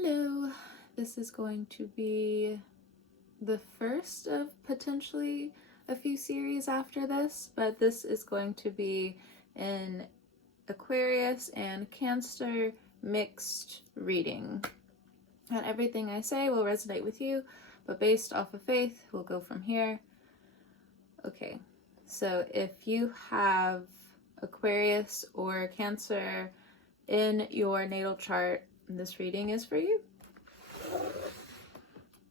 Hello, this is going to be the first of potentially a few series after this, but this is going to be an Aquarius and Cancer mixed reading. Not everything I say will resonate with you, but based off of faith, we'll go from here. Okay, so if you have Aquarius or Cancer in your natal chart, this reading is for you.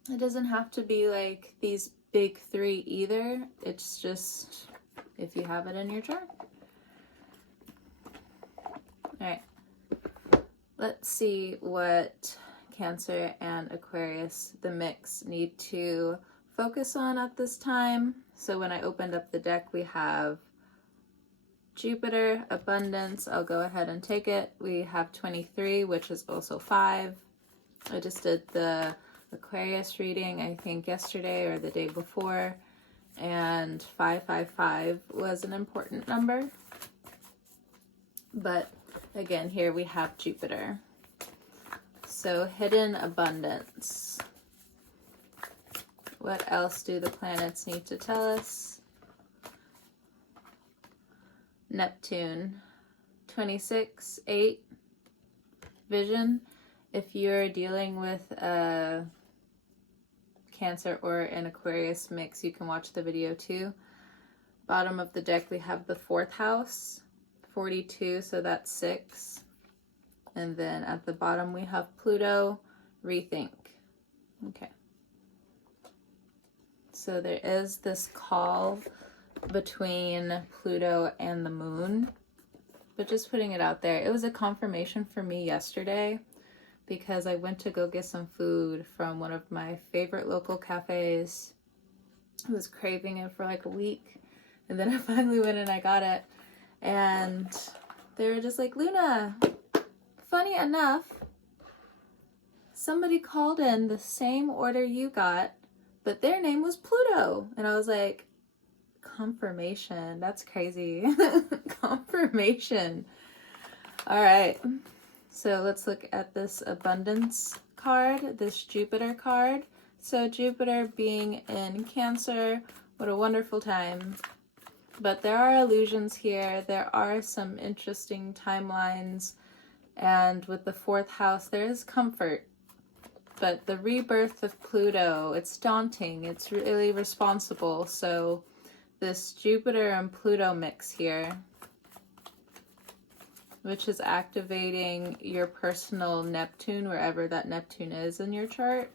It doesn't have to be like these big three either. It's just if you have it in your chart. Alright, let's see what Cancer and Aquarius, the mix, need to focus on at this time. So when I opened up the deck, we have Jupiter, abundance. I'll go ahead and take it. We have 23, which is also 5. I just did the Aquarius reading, I think yesterday or the day before, and 555 was an important number. But again, here we have Jupiter. So hidden abundance. What else do the planets need to tell us? Neptune, 26, 8, vision. If you're dealing with a Cancer or an Aquarius mix, you can watch the video too. Bottom of the deck, we have the 4th house, 42, so that's 6. And then at the bottom, we have Pluto, rethink. Okay. So there is this call between Pluto and the moon, but just putting it out there. It was a confirmation for me yesterday because I went to go get some food from one of my favorite local cafes. I was craving it for like a week, and then I finally went and I got it, and they were just like, Luna, funny enough, somebody called in the same order you got, but their name was Pluto. And I was like, confirmation, that's crazy. Confirmation. All right, so let's look at this abundance card, this Jupiter card. So Jupiter being in Cancer, what a wonderful time. But there are illusions here. There are some interesting timelines, and with the 4th house there is comfort, but the rebirth of Pluto, it's daunting, it's really responsible. So this Jupiter and Pluto mix here, which is activating your personal Neptune, wherever that Neptune is in your chart.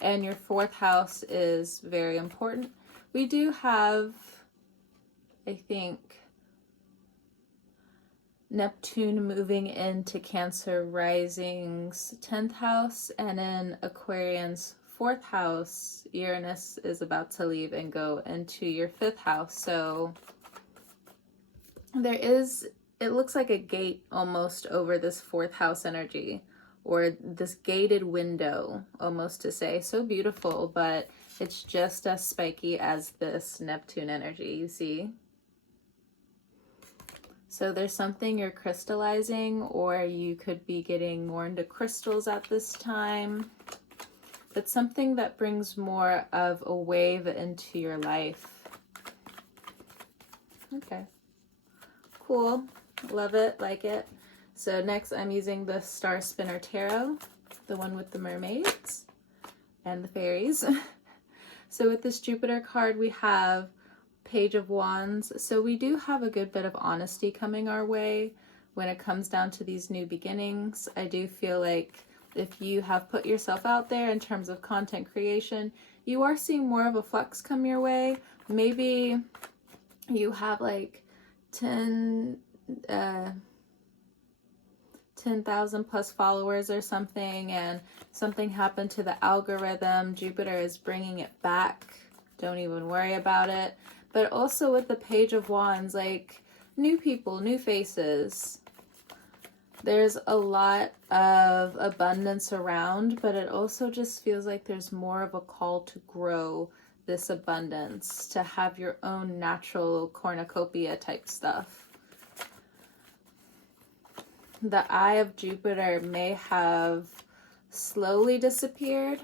And your 4th house is very important. We do have, I think, Neptune moving into Cancer rising's 10th house, and in Aquarian's 4th house, Uranus is about to leave and go into your 5th house. So there is, it looks like a gate almost over this 4th house energy, or this gated window almost to say. So beautiful, but it's just as spiky as this Neptune energy, you see? So there's something you're crystallizing, or you could be getting more into crystals at this time. But something that brings more of a wave into your life. Okay. Cool. Love it. Like it. So next I'm using the Star Spinner Tarot, the one with the mermaids and the fairies. So with this Jupiter card, we have Page of Wands. So we do have a good bit of honesty coming our way when it comes down to these new beginnings. I do feel like if you have put yourself out there in terms of content creation, you are seeing more of a flux come your way. Maybe you have like 10,000 plus followers or something, and something happened to the algorithm. Jupiter is bringing it back. Don't even worry about it. But also with the Page of Wands, like new people, new faces. There's a lot of abundance around, but it also just feels like there's more of a call to grow this abundance, to have your own natural cornucopia type stuff. The eye of Jupiter may have slowly disappeared.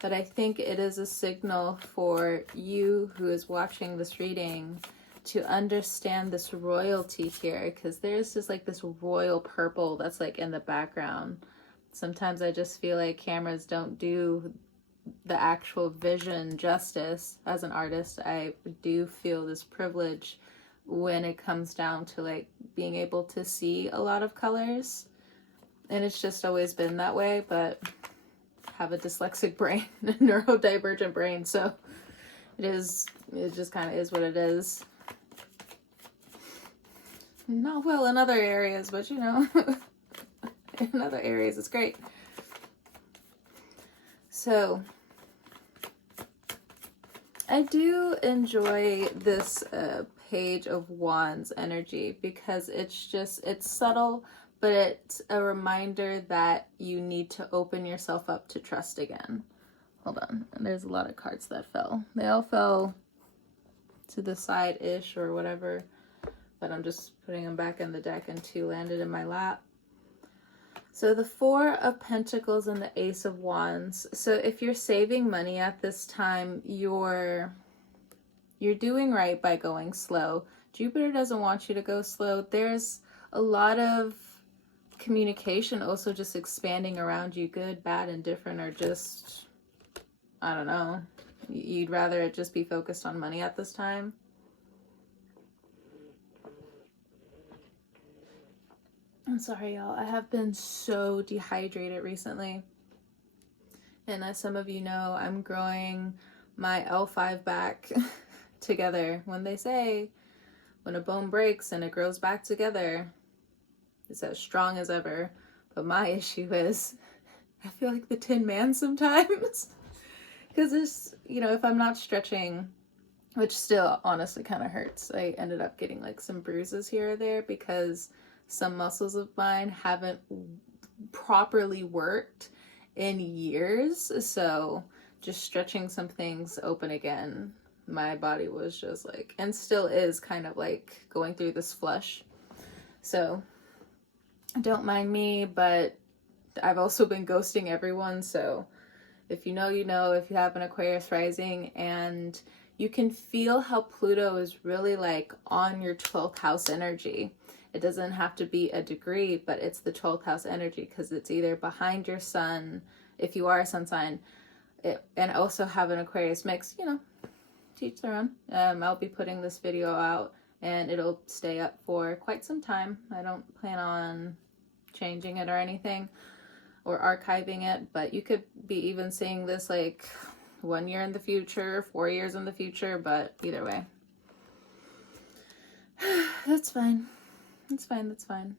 But I think it is a signal for you who is watching this reading to understand this royalty here, because there's just like this royal purple that's like in the background. Sometimes I just feel like cameras don't do the actual vision justice. As an artist, I do feel this privilege when it comes down to like being able to see a lot of colors, and it's just always been that way. But I have a dyslexic brain, a neurodivergent brain, so it just kind of is what it is. Not well in other areas, but you know, in other areas it's great. So I do enjoy this Page of Wands energy, because it's subtle, but it's a reminder that you need to open yourself up to trust again. Hold on, and there's a lot of cards that fell. They all fell to the side-ish or whatever, but I'm just putting them back in the deck, and 2 landed in my lap. So the 4 of Pentacles and the Ace of Wands. So if you're saving money at this time, you're doing right by going slow. Jupiter doesn't want you to go slow. There's a lot of communication also just expanding around you, good, bad, and different, or just, I don't know. You'd rather it just be focused on money at this time. I'm sorry, y'all. I have been so dehydrated recently. And as some of you know, I'm growing my L5 back together. When they say, when a bone breaks and it grows back together, it's as strong as ever. But my issue is, I feel like the Tin Man sometimes. Because it's, you know, if I'm not stretching, which still honestly kind of hurts. I ended up getting like some bruises here or there because some muscles of mine haven't properly worked in years. So just stretching some things open again, my body was just like, and still is kind of like going through this flush. So don't mind me, but I've also been ghosting everyone. So if you know, you know, if you have an Aquarius rising, and you can feel how Pluto is really like on your 12th house energy. It doesn't have to be a degree, but it's the 12th house energy, because it's either behind your sun, if you are a sun sign, and also have an Aquarius mix, you know, teach their own. I'll be putting this video out, and it'll stay up for quite some time. I don't plan on changing it or anything, or archiving it, but you could be even seeing this like 1 year in the future, 4 years in the future, but either way. That's fine. That's fine, that's fine.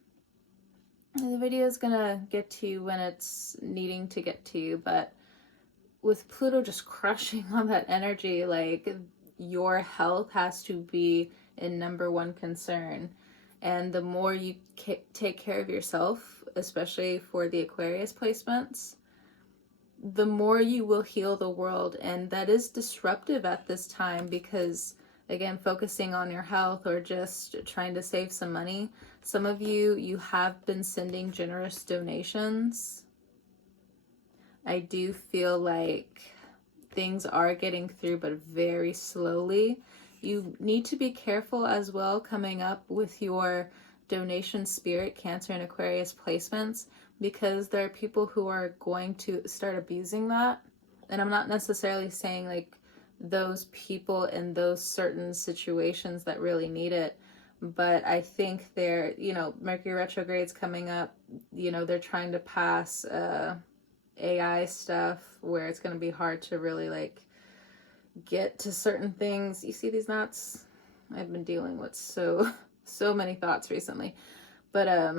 The video is gonna get to you when it's needing to get to you, but with Pluto just crushing on that energy, like your health has to be in #1 concern. And the more you take care of yourself, especially for the Aquarius placements, the more you will heal the world. And that is disruptive at this time because, again, focusing on your health or just trying to save some money. Some of you have been sending generous donations. I do feel like things are getting through, but very slowly. You need to be careful as well coming up with your donation spirit, Cancer and Aquarius placements, because there are people who are going to start abusing that. And I'm not necessarily saying like those people in those certain situations that really need it, but I think they're, you know, Mercury retrograde's coming up, you know, they're trying to pass AI stuff where it's going to be hard to really like get to certain things. You see these knots? I've been dealing with so many thoughts recently. But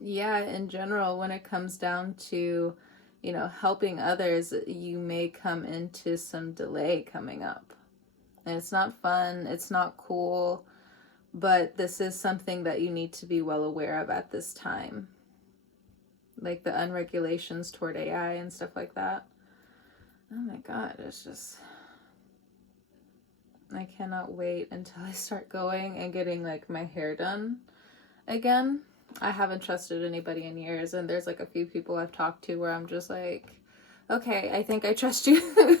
yeah, in general, when it comes down to, you know, helping others, you may come into some delay coming up. And it's not fun, it's not cool, but this is something that you need to be well aware of at this time. Like the unregulations toward AI and stuff like that. Oh my God, it's just, I cannot wait until I start going and getting like my hair done again. I haven't trusted anybody in years, and there's like a few people I've talked to where I'm just like, okay, I think I trust you.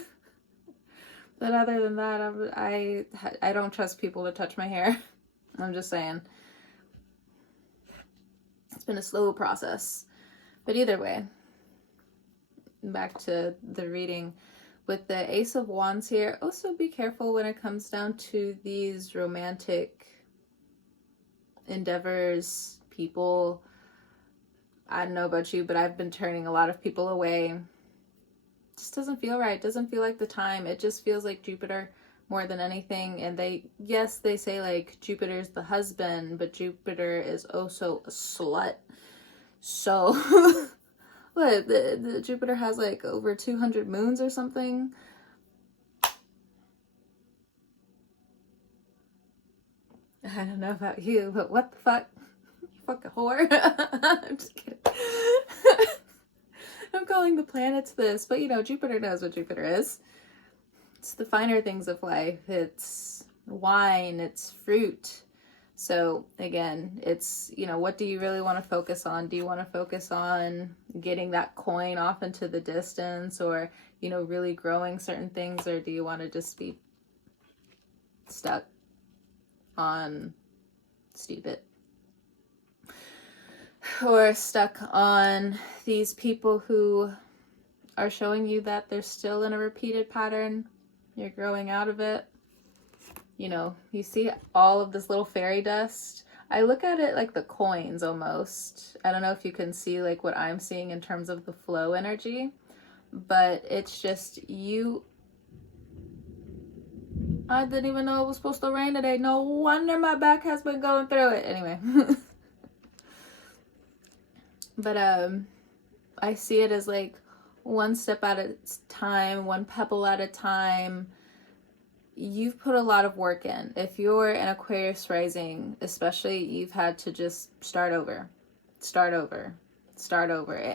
But other than that, I don't trust people to touch my hair. I'm just saying. It's been a slow process. But either way, back to the reading. With the Ace of Wands here, also be careful when it comes down to these romantic endeavors, people. I don't know about you, but I've been turning a lot of people away. Just doesn't feel right. Doesn't feel like the time. It just feels like Jupiter more than anything. And they say like Jupiter's the husband, but Jupiter is also a slut. So what, the Jupiter has like over 200 moons or something. I don't know about you, but what the fuck? You fucking whore. I'm just kidding. I'm calling the planets this, but you know, Jupiter knows what Jupiter is. It's the finer things of life. It's wine, it's fruit. So again, it's, you know, what do you really want to focus on? Do you want to focus on getting that coin off into the distance, or, you know, really growing certain things? Or do you want to just be stuck on stupid? Or stuck on these people who are showing you that they're still in a repeated pattern. You're growing out of it. You know, you see all of this little fairy dust. I look at it like the coins almost. I don't know if you can see like what I'm seeing in terms of the flow energy, but it's just you. I didn't even know it was supposed to rain today. No wonder my back has been going through it. Anyway. But I see it as like one step at a time, one pebble at a time. You've put a lot of work in. If you're an Aquarius rising, especially, you've had to just start over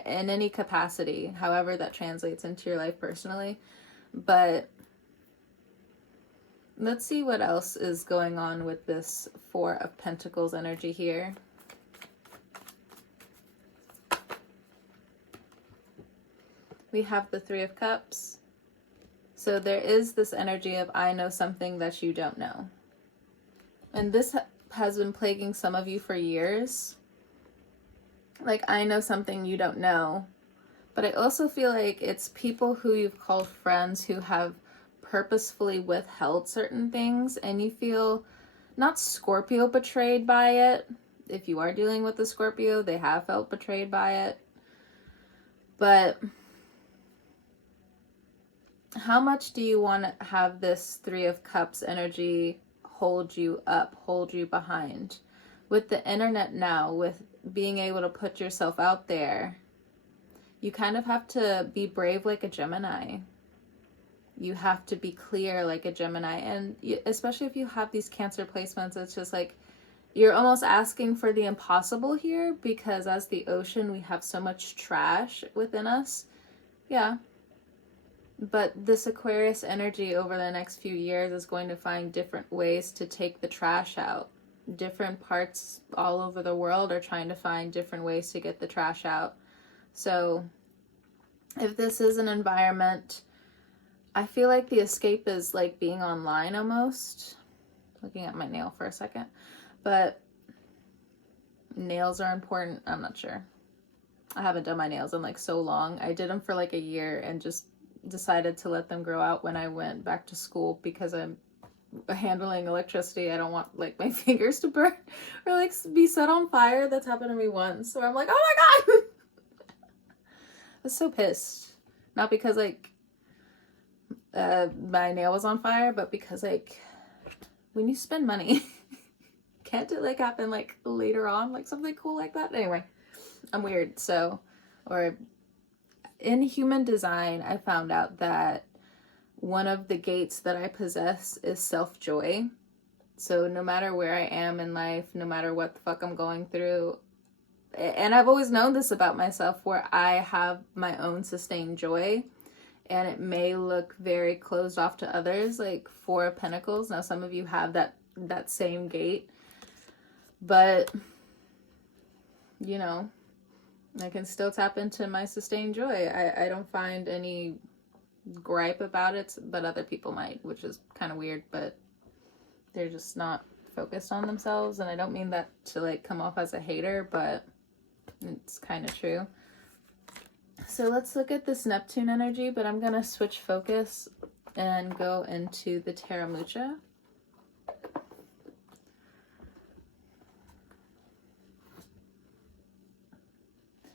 in any capacity, however that translates into your life personally. But let's see what else is going on with this Four of Pentacles energy here. We have the Three of Cups. So there is this energy of, I know something that you don't know. And this has been plaguing some of you for years. Like, I know something you don't know. But I also feel like it's people who you've called friends who have purposefully withheld certain things. And you feel not Scorpio betrayed by it. If you are dealing with a Scorpio, they have felt betrayed by it. But how much do you want to have this Three of Cups energy hold you up, hold you behind? With the internet now, with being able to put yourself out there, you kind of have to be brave like a Gemini. You have to be clear like a Gemini. And especially if you have these Cancer placements, it's just like you're almost asking for the impossible here, because as the ocean, we have so much trash within us. Yeah. But this Aquarius energy over the next few years is going to find different ways to take the trash out. Different parts all over the world are trying to find different ways to get the trash out. So if this is an environment, I feel like the escape is like being online almost. Looking at my nail for a second. But nails are important. I'm not sure. I haven't done my nails in like so long. I did them for like a year and just decided to let them grow out when I went back to school, because I'm handling electricity. I don't want like my fingers to burn or like be set on fire. That's happened to me once where I'm like, oh my god. I was so pissed. Not because like my nail was on fire, but because like when you spend money, can't it like happen like later on, like something cool like that? Anyway, I'm weird. So, or in human design, I found out that one of the gates that I possess is self-joy. So no matter where I am in life, no matter what the fuck I'm going through, and I've always known this about myself, where I have my own sustained joy, and it may look very closed off to others, like Four of Pentacles. Now some of you have that same gate, but you know, I can still tap into my sustained joy. I don't find any gripe about it, but other people might, which is kind of weird, but they're just not focused on themselves. And I don't mean that to like come off as a hater, but it's kind of true. So let's look at this Neptune energy, but I'm going to switch focus and go into the Terra Mucha.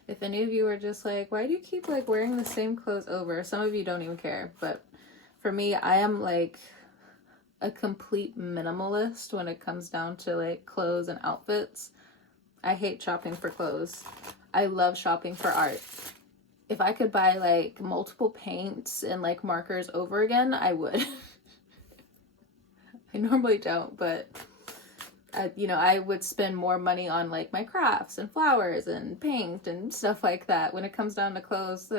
If any of you are just like, why do you keep like wearing the same clothes over? Some of you don't even care, but for me, I am like a complete minimalist when it comes down to like clothes and outfits. I hate shopping for clothes. I love shopping for art. If I could buy like multiple paints and like markers over again, I would. I normally don't, but I would spend more money on like my crafts and flowers and paint and stuff like that. When it comes down to clothes,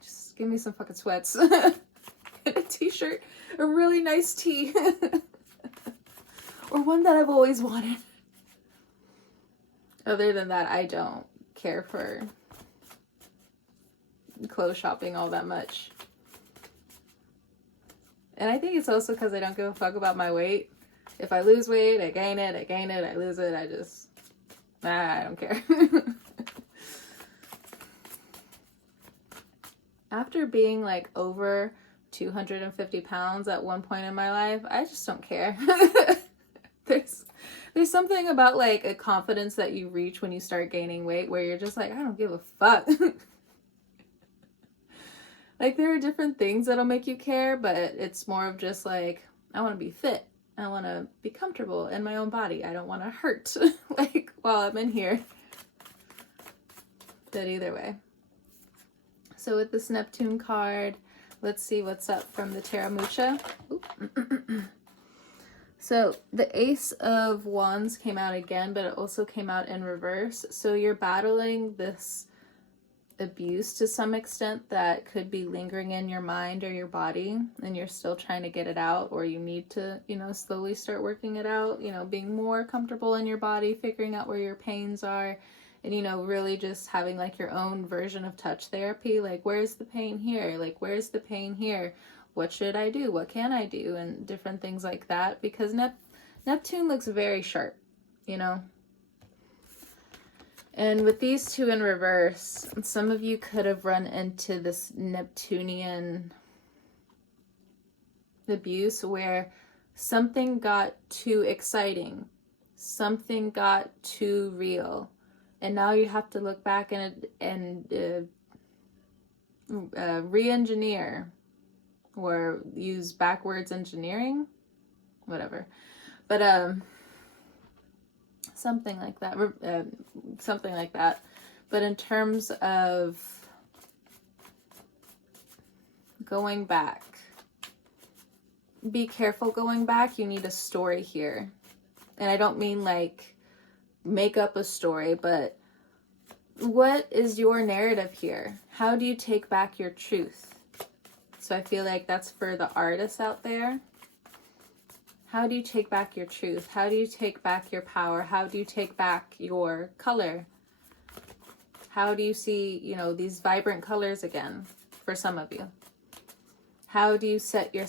just give me some fucking sweats. A t-shirt, a really nice tee, or one that I've always wanted. Other than that, I don't care for clothes shopping all that much. And I think it's also because I don't give a fuck about my weight. If I lose weight, I gain it, I lose it, I don't care. After being like over 250 pounds at one point in my life, I just don't care. There's something about like a confidence that you reach when you start gaining weight where you're just like, I don't give a fuck. Like there are different things that'll make you care, but it's more of just like, I want to be fit. I want to be comfortable in my own body. I don't want to hurt like while I'm in here. But either way. So with this Neptune card, let's see what's up from the Terra Mucha. So the Ace of Wands came out again, but it also came out in reverse. So you're battling this abuse to some extent that could be lingering in your mind or your body, and you're still trying to get it out, or you need to, slowly start working it out, being more comfortable in your body, figuring out where your pains are, and, really just having like your own version of touch therapy. Like, where's the pain here? Like, where's the pain here? What should I do? What can I do? And different things like that, because Neptune looks very sharp, And with these two in reverse, some of you could have run into this Neptunian abuse where something got too exciting, something got too real, and now you have to look back and re-engineer or use backwards engineering, whatever. But something like that. But in terms of going back, be careful going back. You need a story here. And I don't mean like make up a story, but what is your narrative here? How do you take back your truth? So I feel like that's for the artists out there. How do you take back your truth? How do you take back your power? How do you take back your color? How do you see, these vibrant colors again for some of you? How do you set your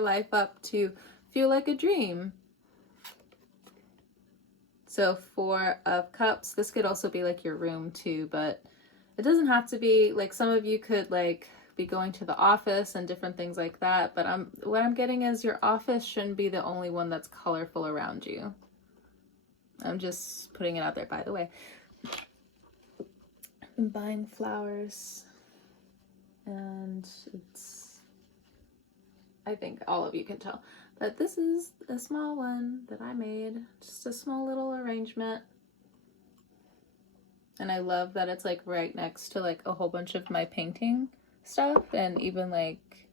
life up to feel like a dream? So 4 of Cups, this could also be like your room too, but it doesn't have to be. Like, some of you could like be going to the office and different things like that, but what I'm getting is your office shouldn't be the only one that's colorful around you. I'm just putting it out there, by the way. I've been buying flowers, and I think all of you can tell, but this is a small one that I made, just a small little arrangement. And I love that it's like right next to like a whole bunch of my painting stuff and even like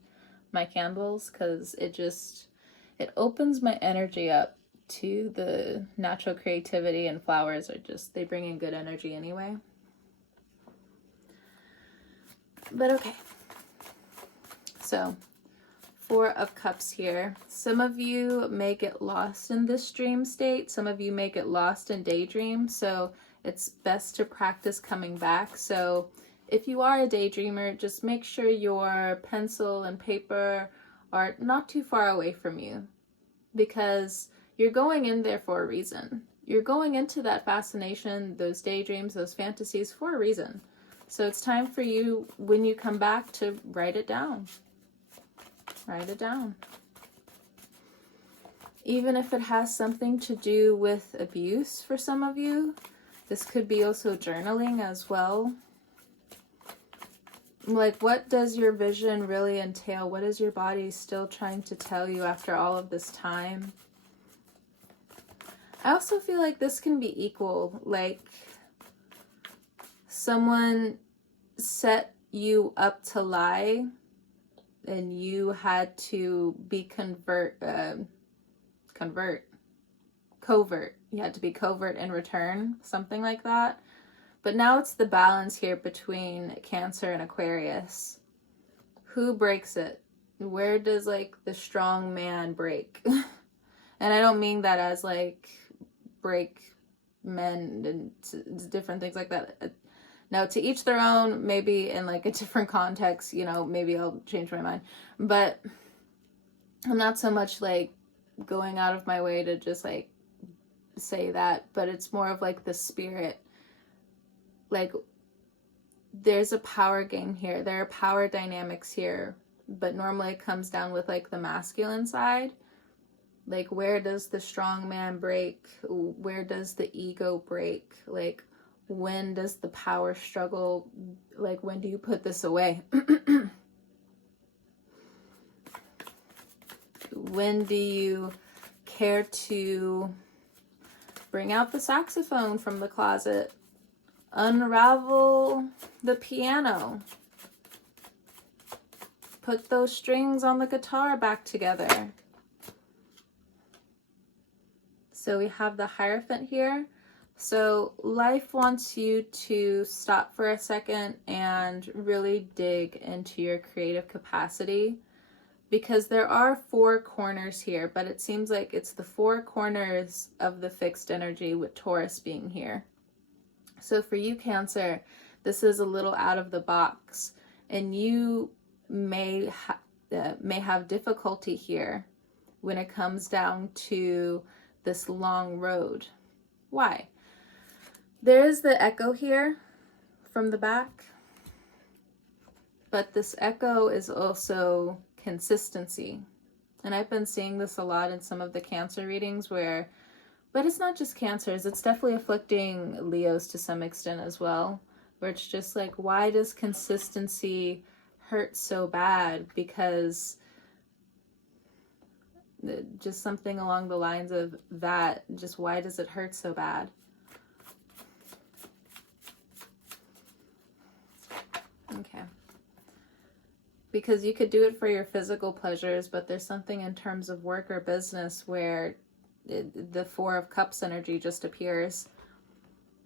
my candles, because it opens my energy up to the natural creativity, and flowers they bring in good energy anyway. But okay, so Four of Cups here. Some of you may get lost in this dream state. Some of you may get lost in daydream. So it's best to practice coming back. So if you are a daydreamer, just make sure your pencil and paper are not too far away from you, because you're going in there for a reason. You're going into that fascination, those daydreams, those fantasies for a reason. So it's time for you, when you come back, to write it down. Write it down. Even if it has something to do with abuse for some of you, this could be also journaling as well. Like, what does your vision really entail? What is your body still trying to tell you after all of this time? I also feel like this can be equal. Like, someone set you up to lie and you had to be covert. You had to be covert in return, something like that. But now it's the balance here between Cancer and Aquarius. Who breaks it? Where does, like, the strong man break? And I don't mean that as, like, break men and different things like that. Now, to each their own, maybe in, like, a different context, you know, maybe I'll change my mind. But I'm not so much, like, going out of my way to just, like, say that. But it's more of, like, the spirit. Like, there's a power game here. There are power dynamics here. But normally it comes down with, like, the masculine side. Like, where does the strong man break? Where does the ego break? Like, when does the power struggle, like, when do you put this away? When do you care to bring out the saxophone from the closet? Unravel the piano. Put those strings on the guitar back together. So we have the Hierophant here. So life wants you to stop for a second and really dig into your creative capacity, because there are four corners here, but it seems like it's the four corners of the fixed energy, with Taurus being here. So for you, Cancer, this is a little out of the box, and you may have difficulty here when it comes down to this long road. Why? There is the echo here from the back, but this echo is also consistency. And I've been seeing this a lot in some of the Cancer readings but it's not just Cancers, it's definitely afflicting Leos to some extent as well, where it's just like, why does consistency hurt so bad? Because just something along the lines of that, just why does it hurt so bad? Okay. Because you could do it for your physical pleasures, but there's something in terms of work or business where the Four of Cups energy just appears.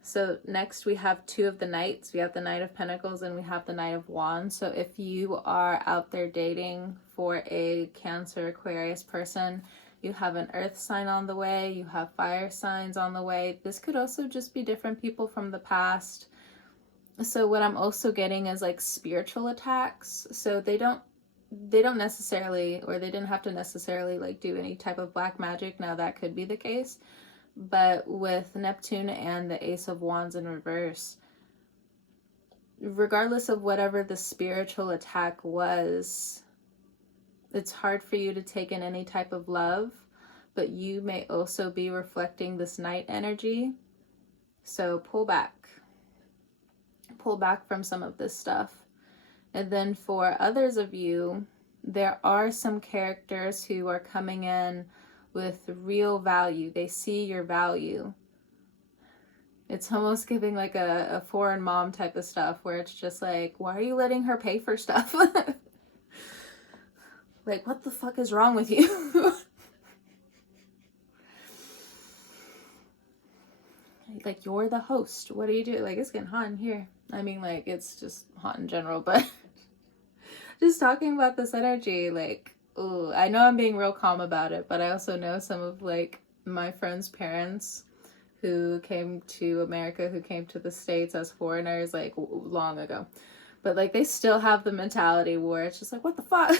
So next we have two of the Knights. We have the Knight of Pentacles and we have the Knight of Wands. So if you are out there dating for a Cancer, Aquarius person, you have an earth sign on the way, you have fire signs on the way. This could also just be different people from the past. So what I'm also getting is, like, spiritual attacks. So they don't necessarily, or they didn't have to necessarily, like, do any type of black magic. Now that could be the case. But with Neptune and the Ace of Wands in reverse, regardless of whatever the spiritual attack was, it's hard for you to take in any type of love, but you may also be reflecting this night energy. So pull back from some of this stuff. And then for others of you, there are some characters who are coming in with real value. They see your value. It's almost giving like a foreign mom type of stuff, where it's just like, why are you letting her pay for stuff? Like, what the fuck is wrong with you? Like, you're the host. What do you do? Like, it's getting hot in here. I mean, like, it's just hot in general, but just talking about this energy, like, ooh, I know I'm being real calm about it, but I also know some of like my friends' parents who came to America, who came to the States as foreigners like long ago. But like they still have the mentality where it's just like, what the fuck?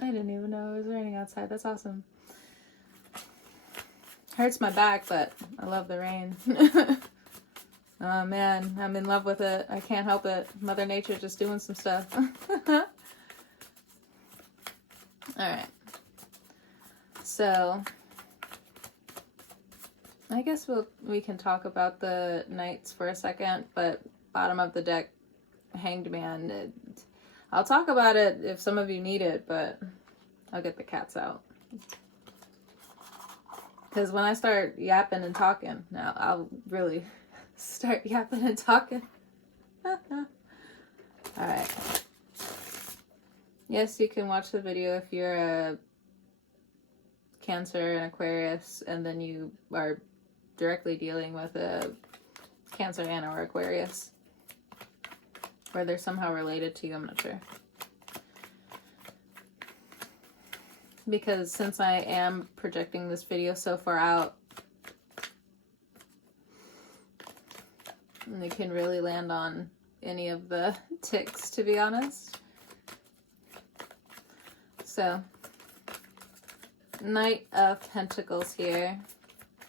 I didn't even know it was raining outside. That's awesome. Hurts my back, but I love the rain. Oh man, I'm in love with it. I can't help it. Mother Nature just doing some stuff. Alright. So, I guess we can talk about the knights for a second, but bottom of the deck, Hanged Man. I'll talk about it if some of you need it, but I'll get the cats out. Because when I start yapping and talking, now I'll really start yapping and talking. Alright. Yes, you can watch the video if you're a Cancer and Aquarius, and then you are directly dealing with a Cancer and or Aquarius. Or they're somehow related to you, I'm not sure. Because since I am projecting this video so far out, it can really land on any of the ticks, to be honest. So, Knight of Pentacles here.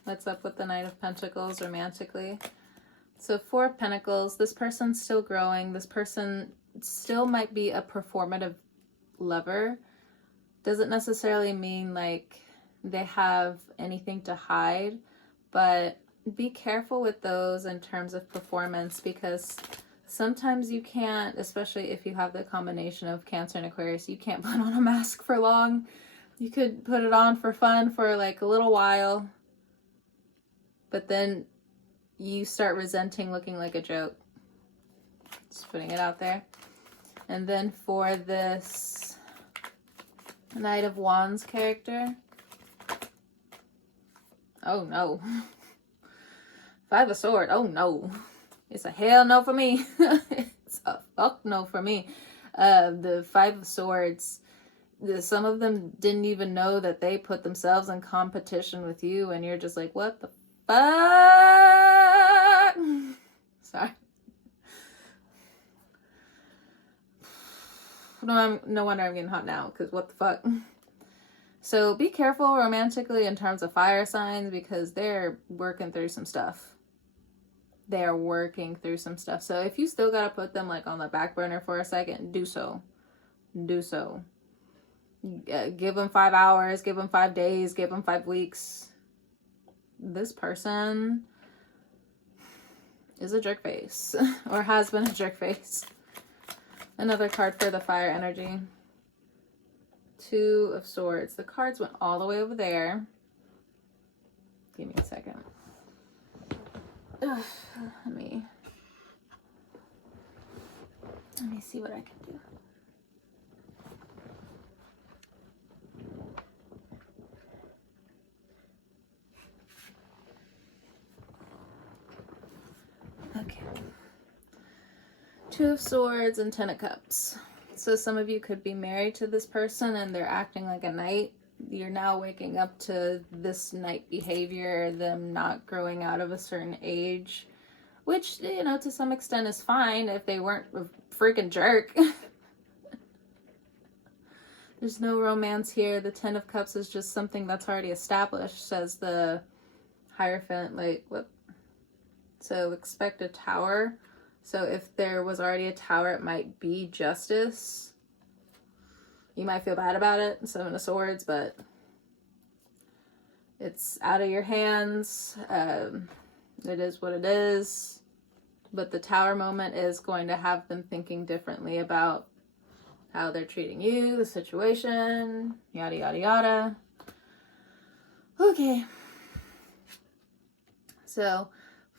What's up with the Knight of Pentacles romantically? So 4 of Pentacles, this person's still growing. This person still might be a performative lover. Doesn't necessarily mean like they have anything to hide, but be careful with those in terms of performance, because sometimes you can't, especially if you have the combination of Cancer and Aquarius, you can't put on a mask for long. You could put it on for fun for like a little while, but then you start resenting looking like a joke. Just putting it out there. And then for this Knight of Wands character, oh no. 5 of Swords, oh no. It's a hell no for me. It's a fuck no for me. The 5 of Swords, some of them didn't even know that they put themselves in competition with you, and you're just like, what the fuck? Sorry. No wonder I'm getting hot now, because what the fuck? So be careful romantically in terms of fire signs, because they're working through some stuff. They're working through some stuff. So if you still gotta put them like on the back burner for a second, do so. Do so. Give them 5 hours, give them 5 days, give them 5 weeks. This person is a jerk face, or has been a jerk face. Another card for the fire energy. 2 of Swords. The cards went all the way over there. Give me a second. Ugh, let me see what I can do. Okay. 2 of Swords and 10 of Cups. So some of you could be married to this person and they're acting like a knight. You're now waking up to this knight behavior, them not growing out of a certain age, which, you know, to some extent is fine if they weren't a freaking jerk. There's no romance here. The 10 of Cups is just something that's already established, says the Hierophant. Like, what? So expect a Tower. So if there was already a Tower, it might be Justice. You might feel bad about it, 7 of Swords, but it's out of your hands. It is what it is. But the Tower moment is going to have them thinking differently about how they're treating you, the situation, yada, yada, yada. Okay. So,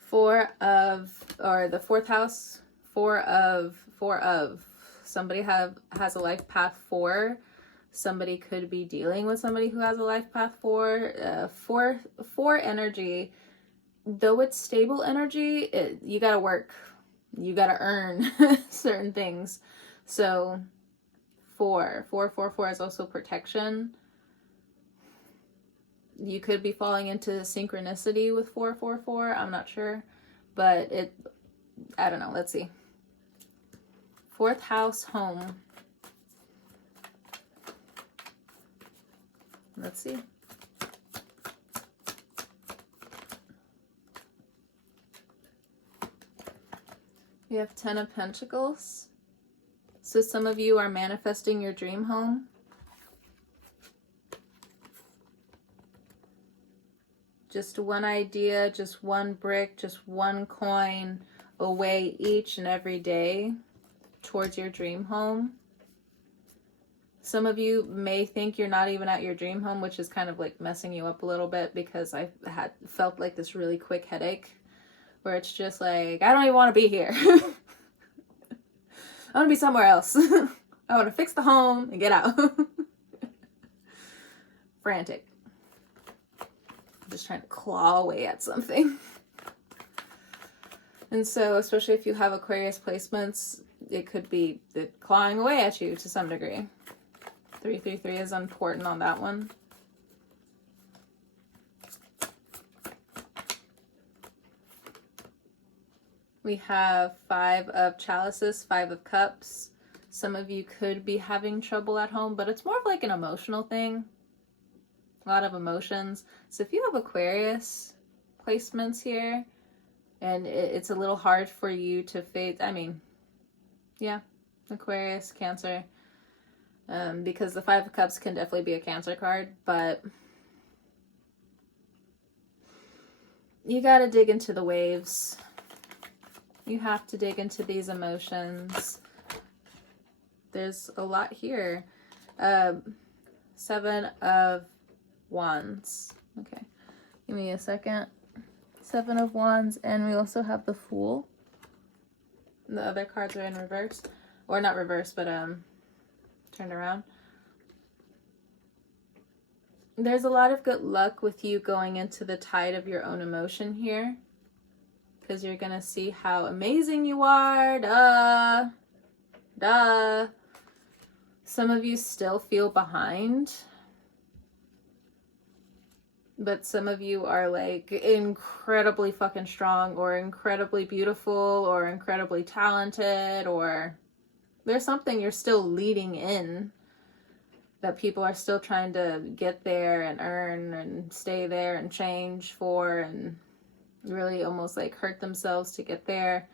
the 4th house, 4 of. Somebody has a life path 4. Somebody could be dealing with somebody who has a life path 4. 4 energy, though it's stable energy, you gotta work. You gotta earn certain things. So 4 is also protection. You could be falling into synchronicity with 4. I'm not sure, but I don't know. Let's see. 4th house, home. Let's see. We have 10 of Pentacles. So some of you are manifesting your dream home. Just one idea, just one brick, just one coin away each and every day towards your dream home. Some of you may think you're not even at your dream home, which is kind of like messing you up a little bit, because I felt like this really quick headache where it's just like, I don't even want to be here. I want to be somewhere else. I want to fix the home and get out. Frantic. Just trying to claw away at something. And so, especially if you have Aquarius placements, it could be clawing away at you to some degree. 333 is important on that one. We have 5 of Chalices, 5 of Cups. Some of you could be having trouble at home, but it's more of like an emotional thing. A lot of emotions. So if you have Aquarius placements here, and it's a little hard for you to face, I mean, yeah, Aquarius, Cancer, because the 5 of Cups can definitely be a Cancer card, but you gotta dig into the waves. You have to dig into these emotions. There's a lot here. 7 of Wands. Okay, give me a second. 7 of Wands, and we also have the Fool. The other cards are in reverse, or not reverse, but turned around. There's a lot of good luck with you going into the tide of your own emotion here, because you're gonna see how amazing you are. Duh. Some of you still feel behind, but some of you are like incredibly fucking strong, or incredibly beautiful, or incredibly talented, or there's something you're still leading in that people are still trying to get there and earn and stay there and change for, and really almost like hurt themselves to get there.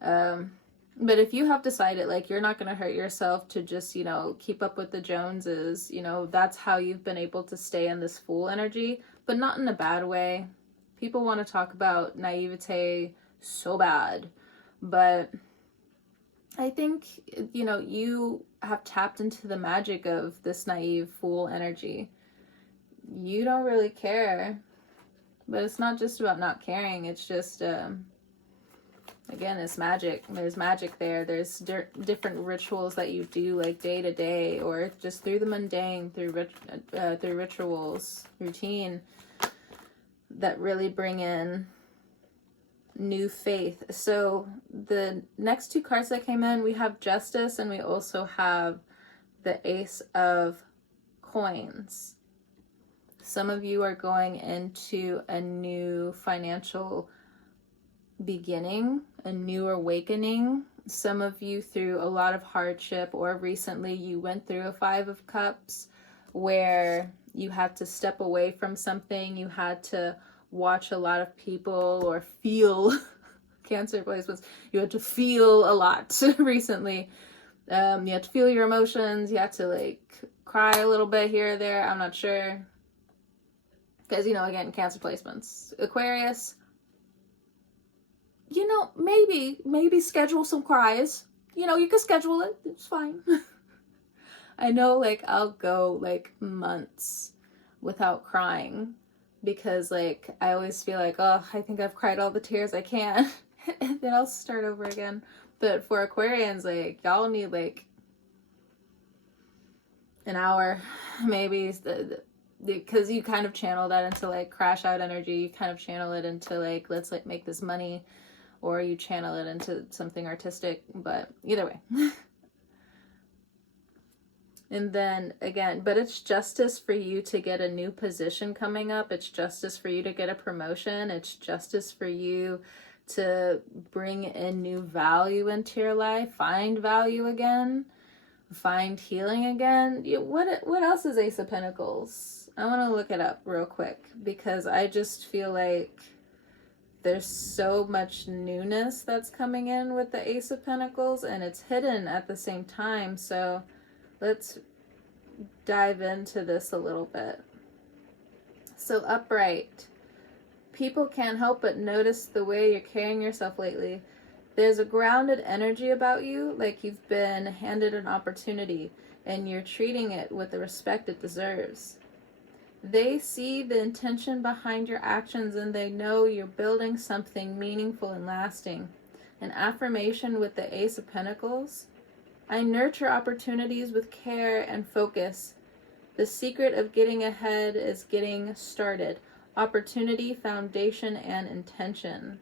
But if you have decided like you're not going to hurt yourself to just, you know, keep up with the Joneses, you know, that's how you've been able to stay in this Fool energy, but not in a bad way. People want to talk about naivete so bad, but I think, you know, you have tapped into the magic of this naive Fool energy. You don't really care, but it's not just about not caring. It's just, again, it's magic. There's magic there. There's different rituals that you do, like day to day, or just through the mundane, through rituals, routine, that really bring in new faith. So the next 2 cards that came in, we have Justice, and we also have the Ace of Coins. Some of you are going into a new financial beginning, a new awakening. Some of you through a lot of hardship, or recently you went through a 5 of Cups where you had to step away from something. You had to watch a lot of people, or feel Cancer placements. You had to feel a lot recently. You had to feel your emotions. You had to like cry a little bit here or there. I'm not sure. Because, you know, again, Cancer placements. Aquarius, you know, maybe schedule some cries. You know, you can schedule it. It's fine. I know, like, I'll go, like, months without crying because, like, I always feel like, oh, I think I've cried all the tears I can. And then I'll start over again. But for Aquarians, like, y'all need, like, an hour, maybe, because you kind of channel that into, like, crash out energy. You kind of channel it into, like, let's, like, make this money. Or you channel it into something artistic, but either way. And then again, but it's justice for you to get a new position coming up. It's justice for you to get a promotion. It's justice for you to bring in new value into your life, find value again, find healing again. What else is Ace of Pentacles? I want to look it up real quick because I just feel like there's so much newness that's coming in with the Ace of Pentacles, and it's hidden at the same time. So let's dive into this a little bit. So upright. People can't help but notice the way you're carrying yourself lately. There's a grounded energy about you, like you've been handed an opportunity and you're treating it with the respect it deserves. They see the intention behind your actions and they know you're building something meaningful and lasting. An affirmation with the Ace of Pentacles. I nurture opportunities with care and focus. The secret of getting ahead is getting started. Opportunity, foundation, and intention.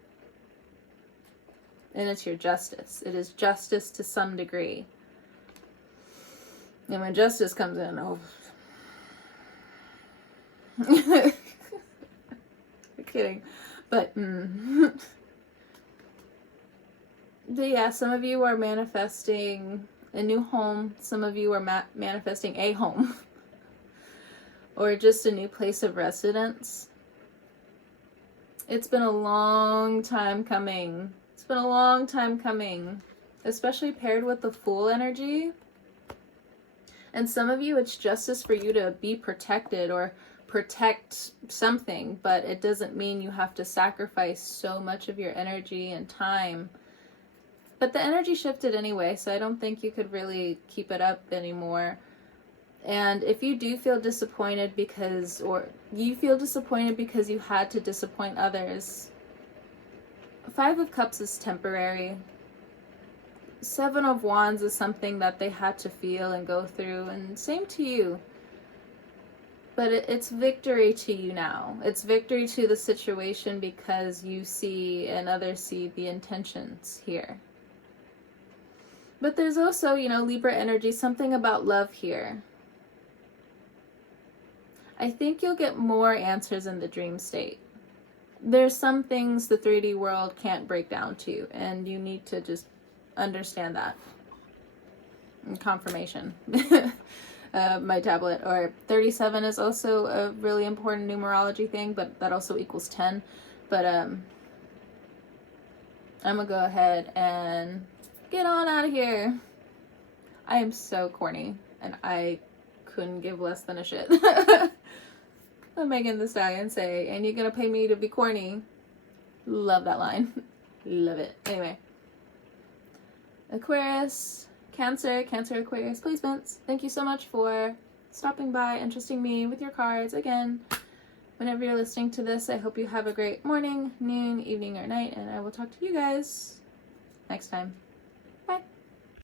And it's your justice. It is justice to some degree. And when justice comes in, oh. I'm kidding. But yeah, some of you are manifesting a new home. Some of you are manifesting a home. Or just a new place of residence. It's been a long time coming. It's been a long time coming. Especially paired with the Fool energy. And some of you, it's justice for you to be protected or protect something, but it doesn't mean you have to sacrifice so much of your energy and time. But the energy shifted anyway, so I don't think you could really keep it up anymore. And if you do feel disappointed because you had to disappoint others, 5 of Cups is temporary. 7 of Wands is something that they had to feel and go through, and same to you. But it's victory to you now. It's victory to the situation because you see and others see the intentions here. But there's also, Libra energy, something about love here. I think you'll get more answers in the dream state. There's some things the 3D world can't break down to you, and you need to just understand that. And confirmation. My tablet. Or 37 is also a really important numerology thing, but that also equals 10. But I'm gonna go ahead and get on out of here. I am so corny, and I couldn't give less than a shit. I'm Megan Thee Stallion say, and you're gonna pay me to be corny. Love that line. Love it. Anyway. Aquarius, Cancer, Aquarius placements. Thank you so much for stopping by and trusting me with your cards. Again, whenever you're listening to this, I hope you have a great morning, noon, evening, or night, and I will talk to you guys next time.